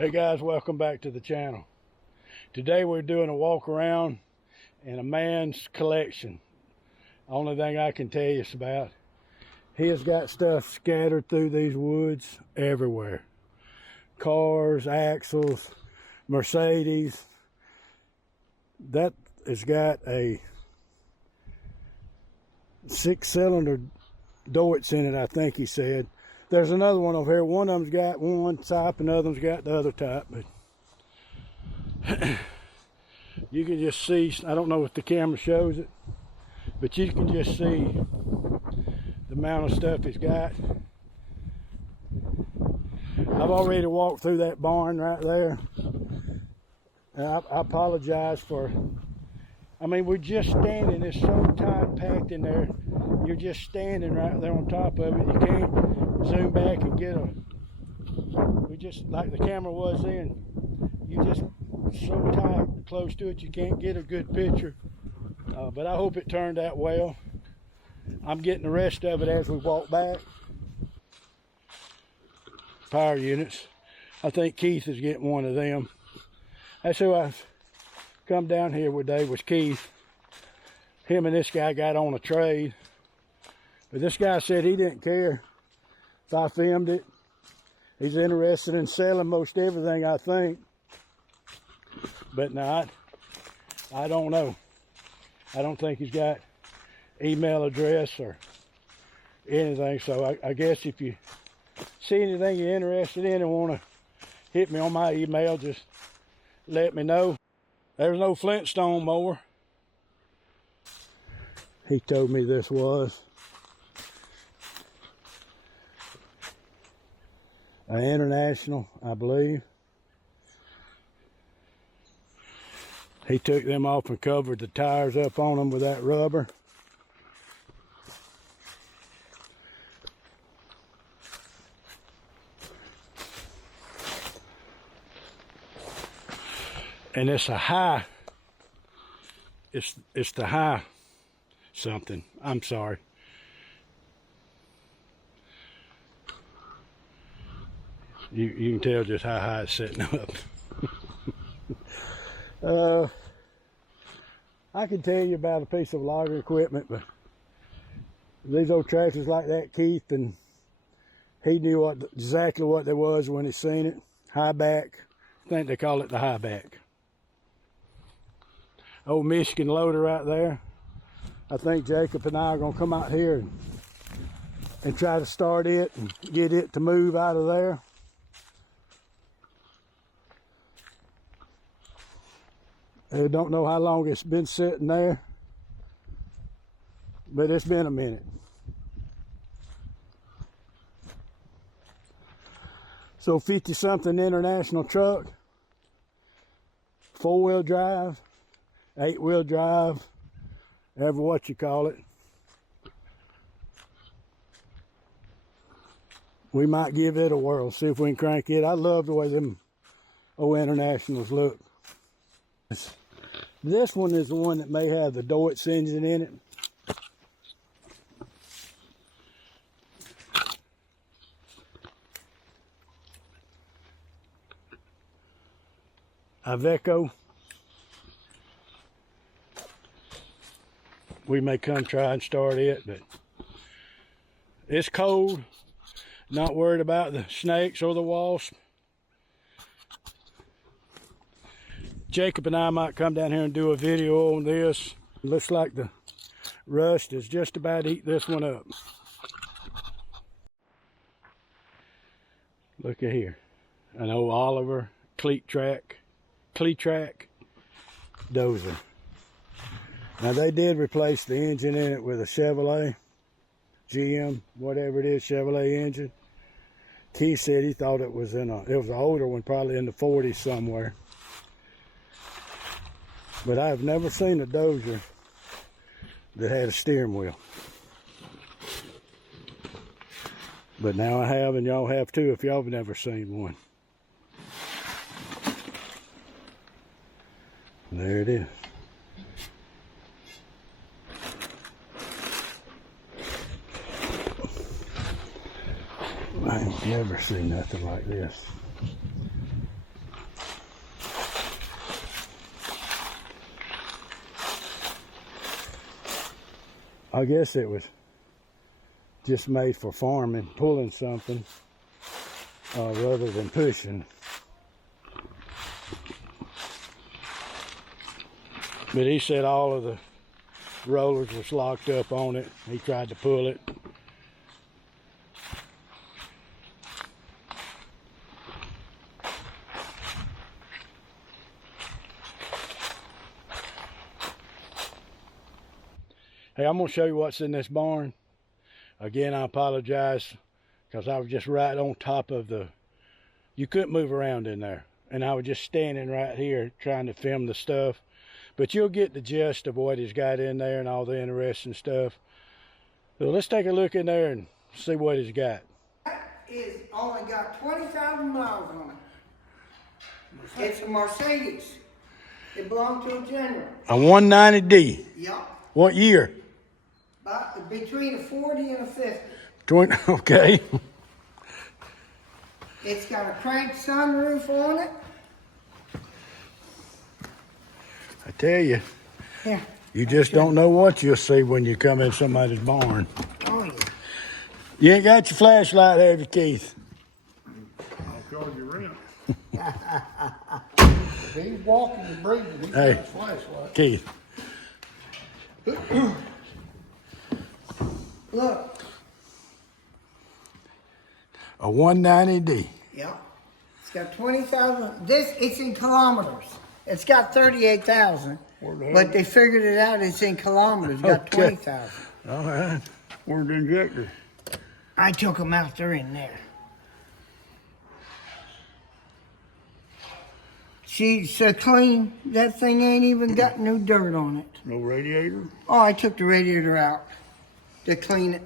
Hey guys, welcome back to the channel. Today we're doing a walk around in a man's collection. Only thing I can tell you about, he has got stuff scattered through these woods everywhere. Cars, axles, Mercedes. That has got a 6-cylinder Deutz in it, I think he said. There's another one over here. One of them's got one type, another one's got the other type. But you can just see, I don't know if the camera shows it, but you can just see the amount of stuff he's got. I've already walked through that barn right there. And I apologize for, I mean, we're just standing, it's so tight packed in there. You're just standing right there on top of it. You can't zoom back and get we just, like the camera was then, you just so tight close to it you can't get a good picture. But I hope it turned out well. I'm getting the rest of it as we walk back. Power units. I think Keith is getting one of them. That's who I've come down here with today, was Keith. Him and this guy got on a trade. But this guy said he didn't care if I filmed it. He's interested in selling most everything, I think. But not, I don't know. I don't think he's got email address or anything. So I guess if you see anything you're interested in and want to hit me on my email, just let me know. There's no Flintstone mower. He told me this was an International, I believe. He took them off and covered the tires up on them with that rubber. And it's a high, it's the high something. I'm sorry. You can tell just how high it's sitting up. I can tell you about a piece of logging equipment, but these old tractors like that, Keith, and he knew exactly what there was when he seen it. High back. I think they call it the high back. Old Michigan loader right there. I think Jacob and I are going to come out here and try to start it and get it to move out of there. I don't know how long it's been sitting there, but it's been a minute. So 50-something International truck, 4-wheel drive, 8-wheel drive, ever what you call it. We might give it a whirl, see if we can crank it. I love the way them old Internationals look. This one is the one that may have the Deutz engine in it. Iveco. We may come try and start it, but it's cold. Not worried about the snakes or the wasps. Jacob and I might come down here and do a video on this. Looks like the rust is just about eat this one up. Look at here. An old Oliver cleat track Dozer. Now they did replace the engine in it with a Chevrolet, GM, whatever it is, Chevrolet engine. Keith said he thought it was it was an older one, probably in the 40s somewhere. But I've never seen a Dozer that had a steering wheel. But now I have, and y'all have too if y'all have never seen one. There it is. I ain't never seen nothing like this. I guess it was just made for farming, pulling something rather than pushing. But he said all of the rollers was locked up on it. He tried to pull it. Hey, I'm gonna show you what's in this barn. Again, I apologize because I was just right on top of the, you couldn't move around in there. And I was just standing right here trying to film the stuff. But you'll get the gist of what he's got in there and all the interesting stuff. So let's take a look in there and see what he's got. That is only got 20,000 miles on it. It's a Mercedes. It belonged to a general. A 190D. Yep. What year? Between a 40 and a 50. 20, okay. It's got a cranked sunroof on it. I tell you, Yeah. you just don't know what you'll see when you come in somebody's barn. Oh, yeah. You ain't got your flashlight, have you, Keith? I'll call you rent. If he's walking and breathing, he's got his flashlight. Keith. Look. A 190D. Yep. It's got 20,000. It's in kilometers. It's got 38,000. But they figured it out. It's in kilometers. It's got 20,000. All right. Where's the injector? I took them out. They're in there. She's so clean. That thing ain't even got no dirt on it. No radiator? Oh, I took the radiator out to clean it.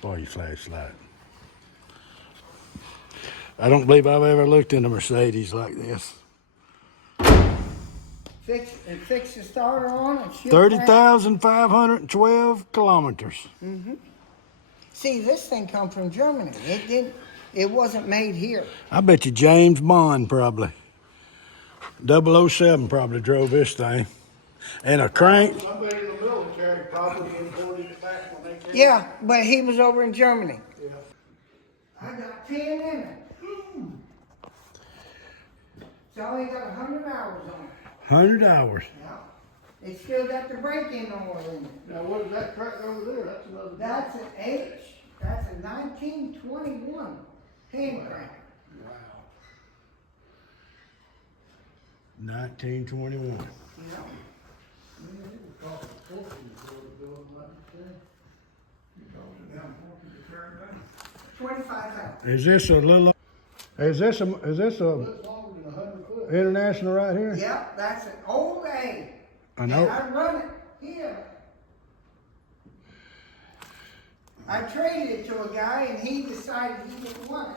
Boy, your flashlight. I don't believe I've ever looked in a Mercedes like this. Fix the starter on it. 30,512 kilometers. Mm-hmm. See, this thing come from Germany. It wasn't made here. I bet you James Bond probably. 007 probably drove this thing. And a crank. Somebody in the military probably imported it back when they came. Yeah, but he was over in Germany. Yeah. I got 10 in it. It's only got 100 hours on it. 100 hours. Yeah. It's still got the brake-in oil in it. Now what is that crack over there? That's another. That's an H. That's a 1921 hand crank. Wow. 1921. Yeah. $25,000. Is this a little? Is this a It's longer than 100 foot. international right here? Yep, that's an old A. I know. And I run it here. I traded it to a guy and he decided he didn't want it.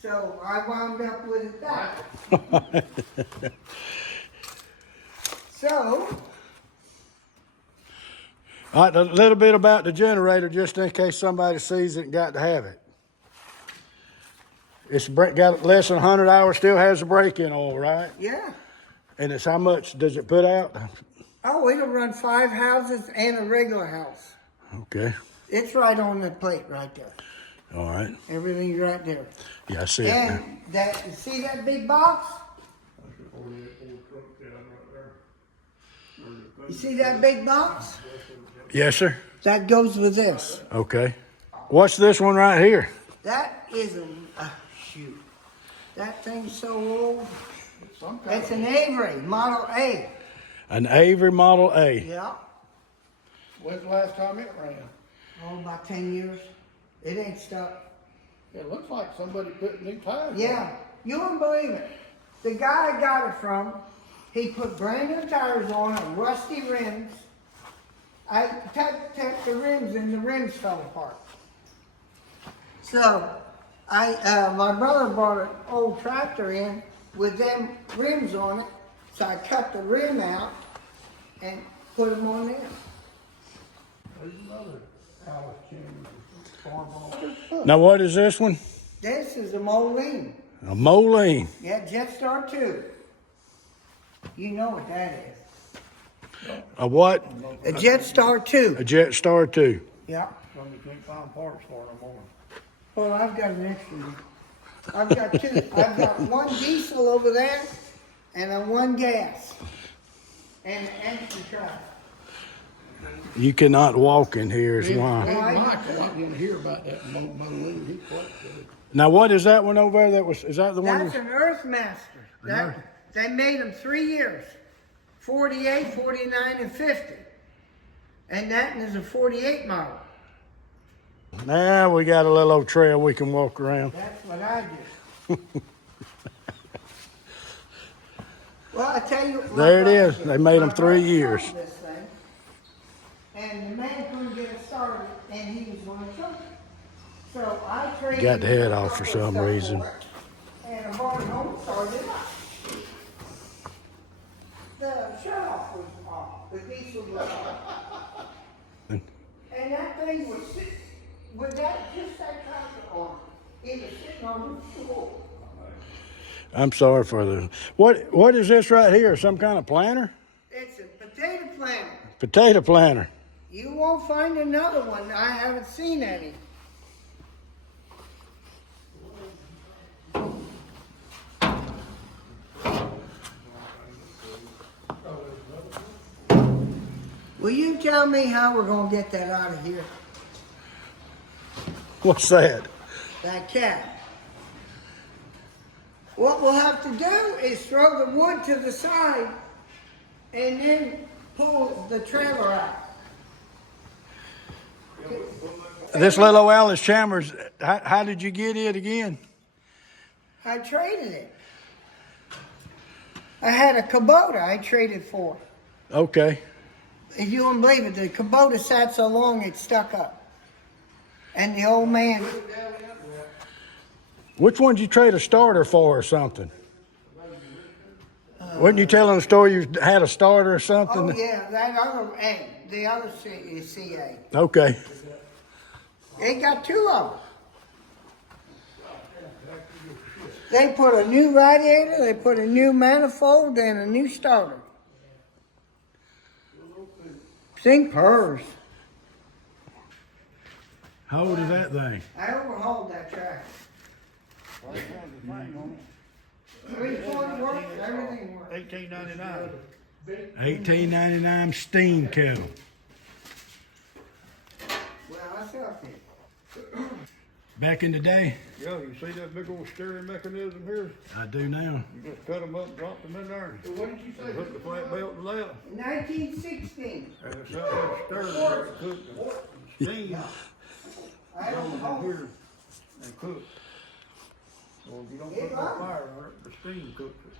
So I wound up with that. So. All right, a little bit about the generator, just in case somebody sees it and got to have it. It's got less than 100 hours, still has the break-in oil, right? Yeah. And it's how much does it put out? Oh, it'll run 5 houses and a regular house. Okay. It's right on the plate right there. All right. Everything's right there. Yeah, I see it now. And see that big box? You see that big box? Yes, sir. That goes with this. Okay. What's this one right here? That is shoot. That thing's so old. It's an Avery Model A. An Avery Model A. Yeah. When's the last time it ran? Oh, about 10 years. It ain't stuck. It looks like somebody put new tires on it. Yeah. You wouldn't believe it. The guy I got it from, he put brand new tires on and rusty rims. I tapped the rims and the rims fell apart. So, my brother brought an old tractor in with them rims on it. So I cut the rim out and put them on there. There's another Alice Chambers farm on. Now, what is this one? This is a Moline. A Moline. Yeah, Jetstar 2. You know what that is. A what? A Jetstar 2. A Jetstar 2. Yeah. Somebody can't find parts for it no more. Well, I've got an extra one. I've got two. I've got one diesel over there and a one gas. And an extra truck. You cannot walk in here is why. Hey, Michael, I want to hear about that motor. He quite good. Now what is that one over there? Is that the one? That's an Earthmaster. They made them 3 years. 48, 49, and 50. And that is a 48 model. Now we got a little old trail we can walk around. That's what I do. Well, I tell you. There it is. They made them 3 years. This thing, and the man couldn't get it started, and he was going to cook it. So I traded. Got the head off for some stuff reason. for it, and I brought it home and started it up. The shut off was off. The diesel was off. And that thing was sitting with that, just that tractor on it. It was sitting on the floor. I'm sorry for the. What is this right here? Some kind of planter? It's a potato planter. Potato planter. You won't find another one. I haven't seen any. Will you tell me how we're going to get that out of here? What's that? That cat. What we'll have to do is throw the wood to the side and then pull the trailer out. This little Alice Chalmers, how did you get it again? I traded it. I had a Kubota I traded for. Okay. If you won't believe it, the Kubota sat so long it stuck up. And the old man, Which one did you trade a starter for or something? Wasn't you telling a story you had a starter or something? oh yeah, that other, hey, the other CA. Okay. They got two of them. They put a new radiator, they put a new manifold, and a new starter. Thing purrs. How old is that thing? I overhauled that tractor. 3-point works, everything works. $18.99. 1899 steam kettle. Well, I suck it. Back in the day? Yeah, you see that big old steering mechanism here? I do now. You just cut them up, drop them in there. What did you say? Hook the flat belt to that. 1916. And it's out there stirring where it cooks. Steam I goes in overhauled it. here and cooks. Well, if you don't put no fire on it, the steam cooks it.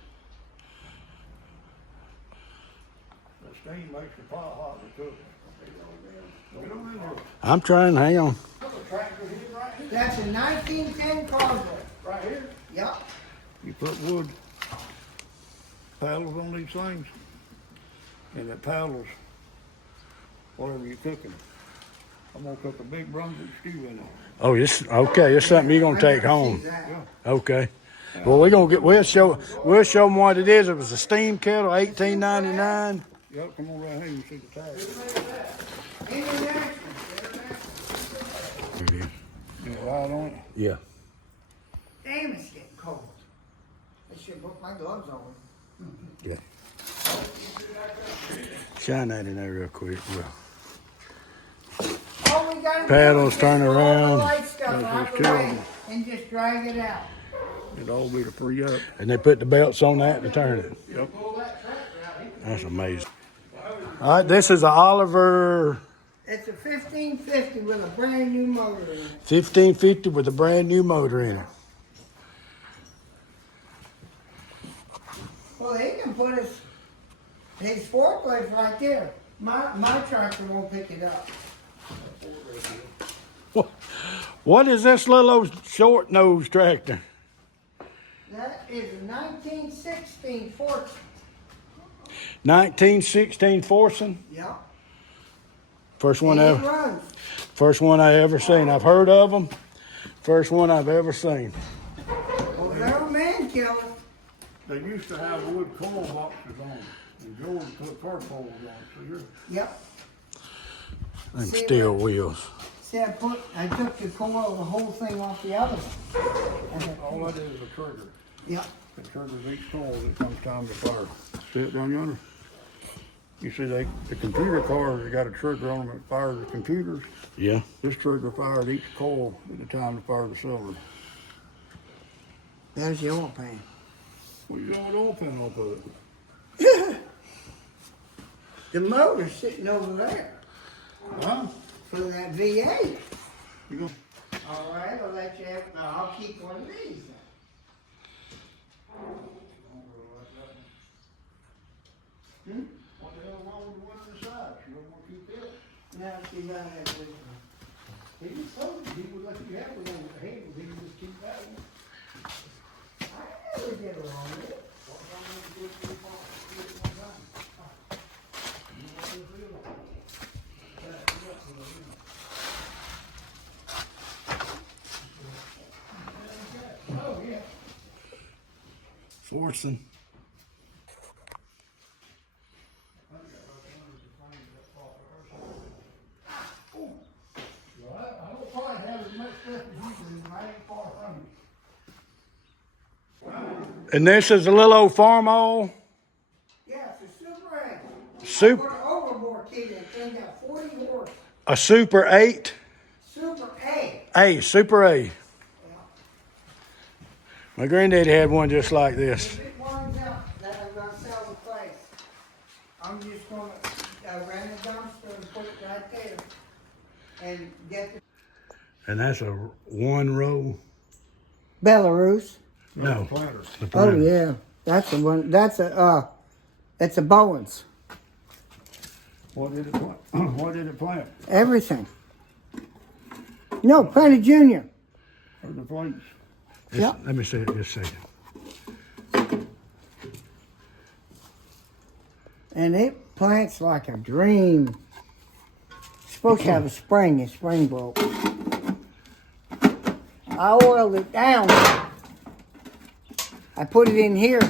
The steam makes the pot hot to cook. Get on in there. I'm trying, hang on. Tractor here, right here. That's a 1910 Chrysler. Right here. Yep. You put wood paddles on these things, and it paddles whatever you're cooking. I'm gonna cook a big Brunswick stew in it. Oh, okay. It's something you're gonna take home. Yeah. Okay. Well, we'll show them what it is. It was a steam kettle, 1899. Yep, come on right here and see the tag. International. You ride on it? Yeah. Damn, it's getting cold. I should put my gloves on. Yeah. Shine that in there real quick. Well, All we gotta Paddles, do is turn get all the around. light stuff That's out just the way killing. and just drag it out. It'll all be to free up. and they put the belts on that to turn it. Yep. That's amazing. All right, this is a Oliver It's a 1550 with a brand new motor in it. 1550 with a brand new motor in it. Well, he can put his forklift right there. My tractor won't pick it up. What is this little old short nose tractor? That is a 1916 FORDSON. 1916 FORDSON. Yep. First one And it ever. runs. First one I ever seen. I've heard of them. First one I've ever seen. Well, they're a man killer. They used to have wood coil boxes on them. And George put fur poles on it, so you're... Yep. Them See, steel wheels. See, I took the coil, the whole thing off the other one. And then- All that is a trigger. Yep. It triggers each coil that comes time to fire. See it down yonder? You see the computer cars, they got a trigger on them that fires the computers. Yeah. This trigger fires each coil at the time to fire the cylinder. There's the oil pan. Well, you got an oil pan off of it. The motor's sitting over there Huh? for that V8. You go. All right, I'll let you have, no, I'll keep one of these. Hmm? What the hell wrong with the one on the side? You don't want to keep it? No, she's not that good. He just told you, he would let you have it on the handle, he would just keep that one. I never get along with it. Oh, yeah. FORDSON. Well, I don't probably have as much stuff as you do, but I ain't far from you. And this is a little old farm oil. Yeah, it's a Super 8. Super, I put an overboard kit in, it thing got 40 horse. a Super 8. Super 8. A, Super A. My granddaddy had one just like this. If it winds out that I'm gonna sell the place, I'm just gonna rent a dumpster and put it right there and get the. And that's a one row. Belarus. No. Planter. The Oh planter. yeah, that's the one. That's a it's a Bowens. What did it plant? What did it plant? Everything. No, Planet Junior. Or the plates? Just- Yep. Let me see it just a second. And it plants like a dream. It's supposed to have a spring. The spring broke. I oiled it down. I put it in here.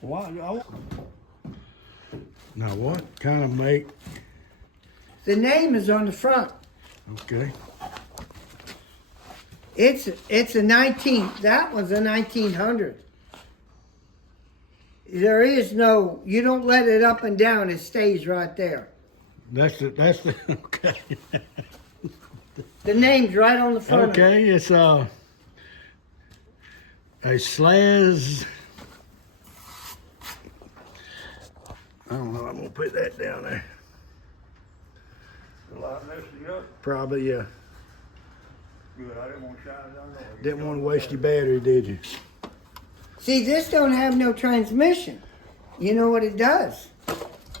Why? Now what kind of make? The name is on the front. Okay. It's a 19. That was a 1900. There is no. You don't let it up and down. It stays right there. That's the okay. The name's right on the front. Okay, it's a Slaz. I don't know. I'm gonna put that down there. Light this up. Probably, yeah. Good. I didn't want to shine it down there. Didn't want to waste your battery, did you? See, this don't have no transmission. You know what it does?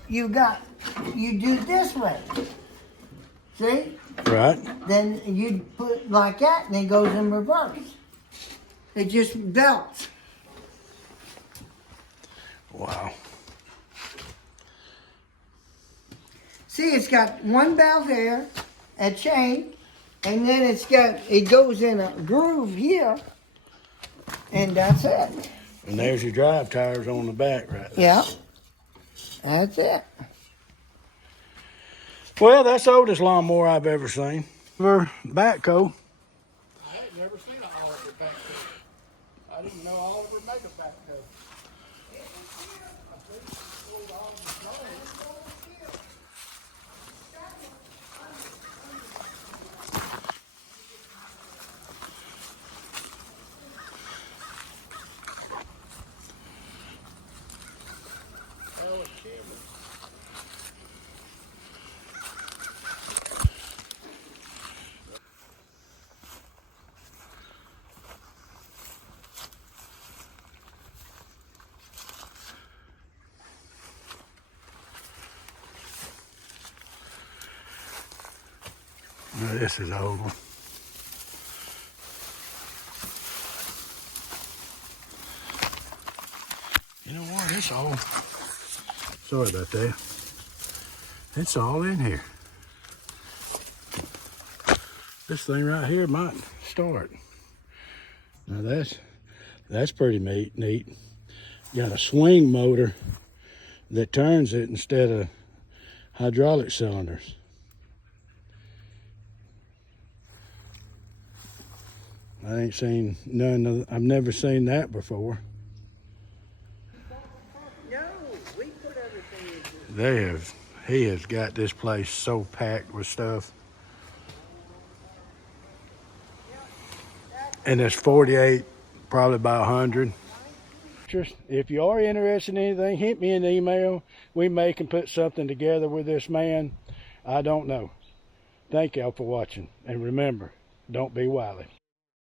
You do it this way. See? Right. Then you put like that and it goes in reverse. It just belts. Wow. See, it's got one belt there, a chain, and then it goes in a groove here, and that's it. And there's your drive tires on the back right there. Yeah. That's it. Well, that's the oldest lawnmower I've ever seen. Backhoe. I had never seen an Oliver backhoe. I didn't know Oliver make a backhoe. Now, this is an old one. You know what? It's all. Sorry about that. It's all in here. This thing right here might start. Now that's pretty neat. Got a swing motor that turns it instead of hydraulic cylinders. I ain't seen none of, I've never seen that before. No, we put everything in. He has got this place so packed with stuff. And it's 48, probably about 100. Just, if you are interested in anything, hit me an email. We may can put something together with this man. I don't know. Thank y'all for watching. And remember, don't be wily.